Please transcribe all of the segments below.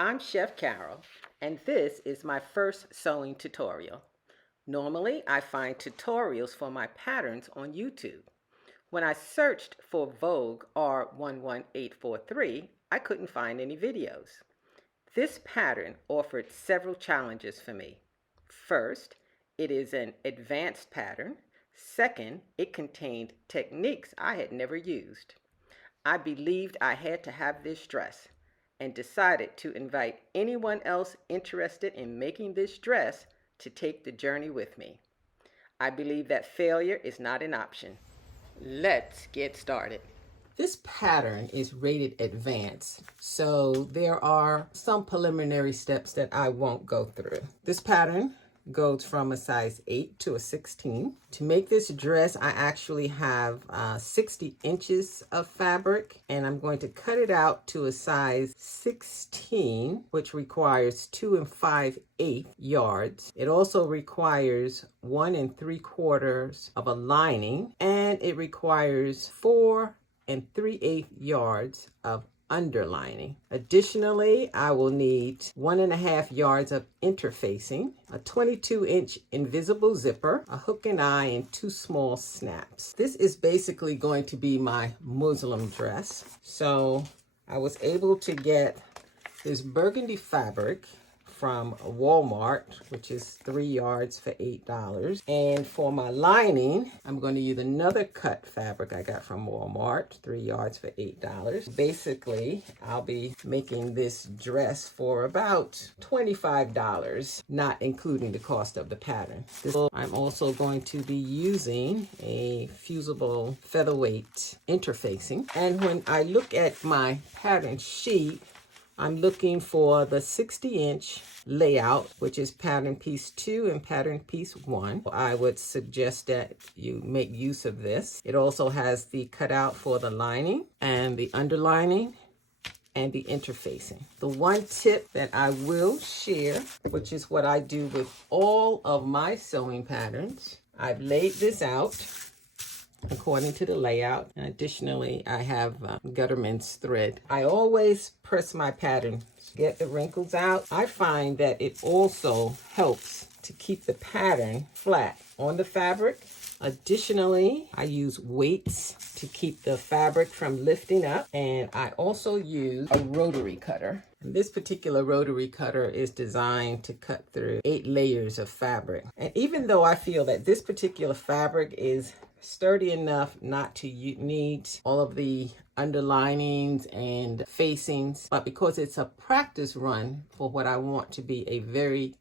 I'm Chef Carol, and this is my first sewing tutorial. Normally, I find tutorials for my patterns on YouTube. When I searched for Vogue R11843, I couldn't find any videos. This pattern offered several challenges for me. First, it is an advanced pattern. Second, it contained techniques I had never used. I believed I had to have this dress and decided to invite anyone else interested in making this dress to take the journey with me. I believe that failure is not an option. Let's get started. This pattern is rated advanced, so there are some preliminary steps that I won't go through. This pattern goes from a size 8 to a 16. To make this dress, I actually have 60 inches of fabric, and I'm going to cut it out to a size 16, which requires 2 5/8 yards. It also requires 1 3/4 of a lining, and it requires 4 3/8 yards of underlining. Additionally, I will need 1.5 yards of interfacing, a 22-inch invisible zipper, a hook and eye, and 2 small snaps. This is basically going to be my Muslim dress. So I was able to get this burgundy fabric from Walmart, which is 3 yards for $8. And for my lining, I'm going to use another cut fabric I got from Walmart, 3 yards for $8. Basically, I'll be making this dress for about $25, not including the cost of the pattern. I'm also going to be using a fusible featherweight interfacing. And when I look at my pattern sheet, I'm looking for the 60-inch layout, which is pattern piece 2 and pattern piece 1. I would suggest that you make use of this. It also has the cutout for the lining and the underlining and the interfacing. The one tip that I will share, which is what I do with all of my sewing patterns, I've laid this out according to the layout. And additionally, I have Gutterman's thread. I always press my pattern to get the wrinkles out. I find that it also helps to keep the pattern flat on the fabric. Additionally, I use weights to keep the fabric from lifting up, and I also use a rotary cutter. And this particular rotary cutter is designed to cut through 8 layers of fabric. And even though I feel that this particular fabric is sturdy enough not to need all of the underlinings and facings, but because it's a practice run for what I want to be a very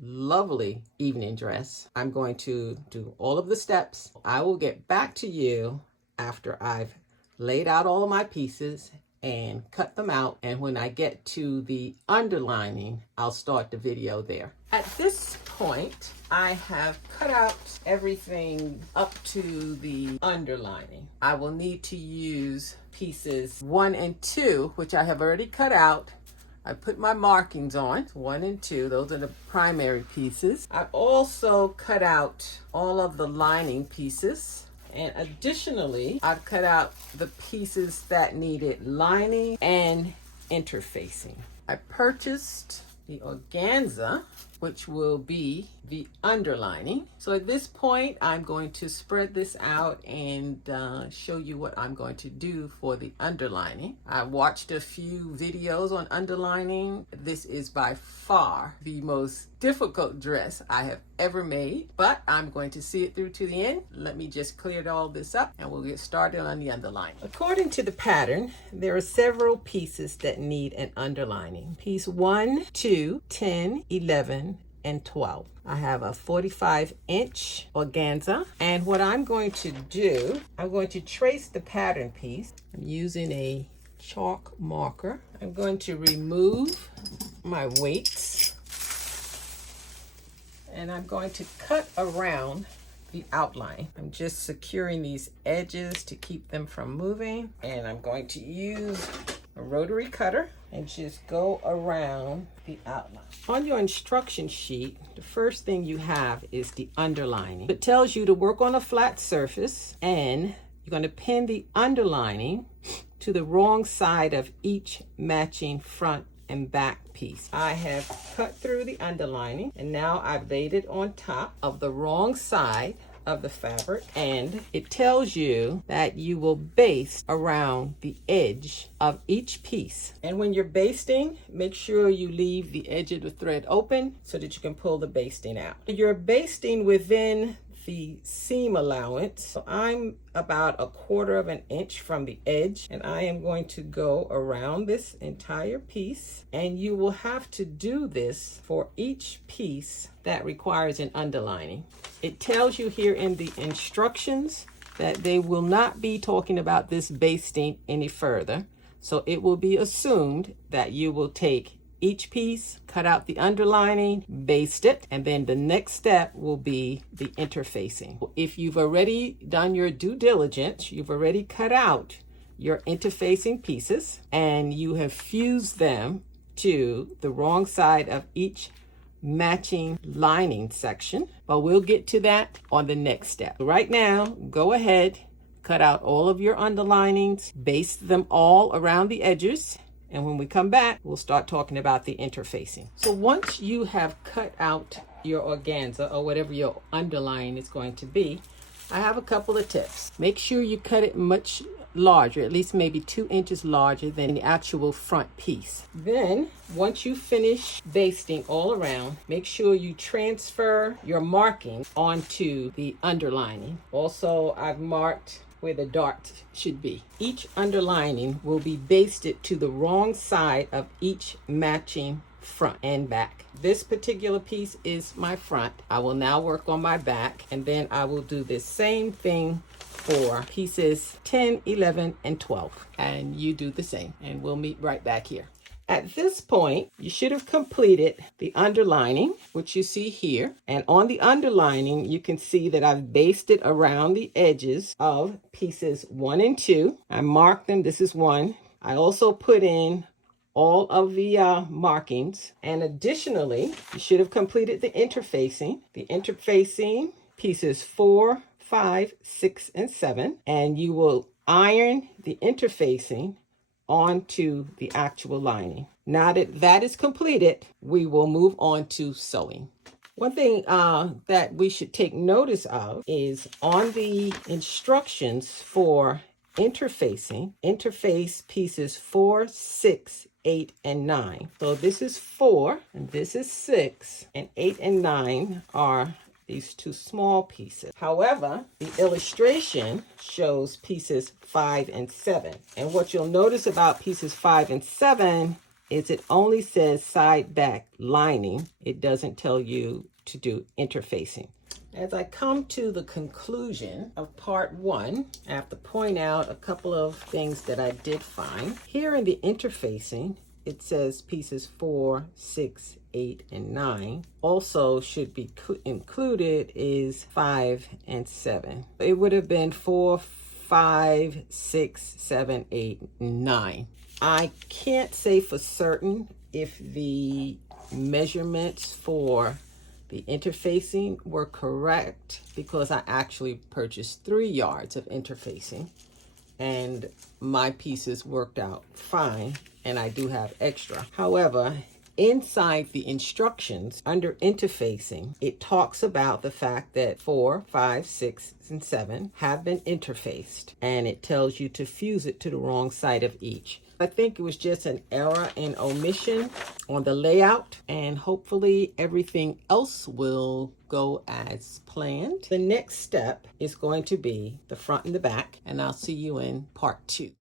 lovely evening dress, I'm going to do all of the steps. I will get back to you after I've laid out all of my pieces and cut them out, and when I get to the underlining, I'll start the video there. At this point, I have cut out everything up to the underlining. I will need to use pieces 1 and 2, which I have already cut out. I put my markings on, 1 and 2, those are the primary pieces. I also cut out all of the lining pieces. And additionally, I've cut out the pieces that needed lining and interfacing. I purchased the organza, which will be the underlining. So at this point, I'm going to spread this out and show you what I'm going to do for the underlining. I watched a few videos on underlining. This is by far the most difficult dress I have ever made, but I'm going to see it through to the end. Let me just clear all this up and we'll get started on the underlining. According to the pattern, there are several pieces that need an underlining. Piece 1, 2, 10, 11, and 12. I have a 45-inch organza, and what I'm going to do, I'm going to trace the pattern piece. I'm using a chalk marker. I'm going to remove my weights, and I'm going to cut around the outline. I'm just securing these edges to keep them from moving, and I'm going to use a rotary cutter and just go around the outline. On your instruction sheet, the first thing you have is the underlining. It tells you to work on a flat surface, and you're going to pin the underlining to the wrong side of each matching front and back piece. I have cut through the underlining, and now I've laid it on top of the wrong side of the fabric, and it tells you that you will baste around the edge of each piece. And when you're basting, make sure you leave the edge of the thread open so that you can pull the basting out. You're basting within the seam allowance. So I'm about 1/4 of an inch from the edge, and I am going to go around this entire piece, and you will have to do this for each piece that requires an underlining. It tells you here in the instructions that they will not be talking about this basting any further, so it will be assumed that you will take each piece, cut out the underlining, baste it, and then the next step will be the interfacing. If you've already done your due diligence, you've already cut out your interfacing pieces and you have fused them to the wrong side of each matching lining section, but we'll get to that on the next step. Right now, go ahead, cut out all of your underlinings, baste them all around the edges, and when we come back, we'll start talking about the interfacing. So once you have cut out your organza or whatever your underline is going to be, I have a couple of tips. Make sure you cut it much larger, at least maybe 2 inches larger than the actual front piece. Then, once you finish basting all around, make sure you transfer your marking onto the underlining. Also, I've marked where the dart should be. Each underlining will be basted to the wrong side of each matching front and back. This particular piece is my front. I will now work on my back, and then I will do the same thing for pieces 10, 11, and 12. And you do the same, and we'll meet right back here. At this point, you should have completed the underlining, which you see here. And on the underlining, you can see that I've basted around the edges of pieces 1 and 2. I marked them. This is 1. I also put in all of the markings. And additionally, you should have completed the interfacing. The interfacing pieces 4, 5, 6, and 7. And you will iron the interfacing onto the actual lining. Now that that is completed, we will move on to sewing. One thing that we should take notice of is on the instructions for interfacing, interface pieces 4, 6, 8, and 9. So this is 4, and this is 6, and 8 and 9 are these 2 small pieces. However, the illustration shows pieces 5 and 7. And what you'll notice about pieces 5 and 7 is it only says side back lining. It doesn't tell you to do interfacing. As I come to the conclusion of part 1, I have to point out a couple of things that I did find. Here in the interfacing, it says pieces 4, 6, 8, and 9. Also should be included is 5 and 7. It would have been 4, 5, 6, 7, 8, 9. I can't say for certain if the measurements for the interfacing were correct because I actually purchased 3 yards of interfacing and my pieces worked out fine, and I do have extra. However, inside the instructions under interfacing, it talks about the fact that 4, 5, 6, and 7 have been interfaced, and it tells you to fuse it to the wrong side of each. I think it was just an error and omission on the layout, and hopefully everything else will go as planned. The next step is going to be the front and the back, and I'll see you in part 2.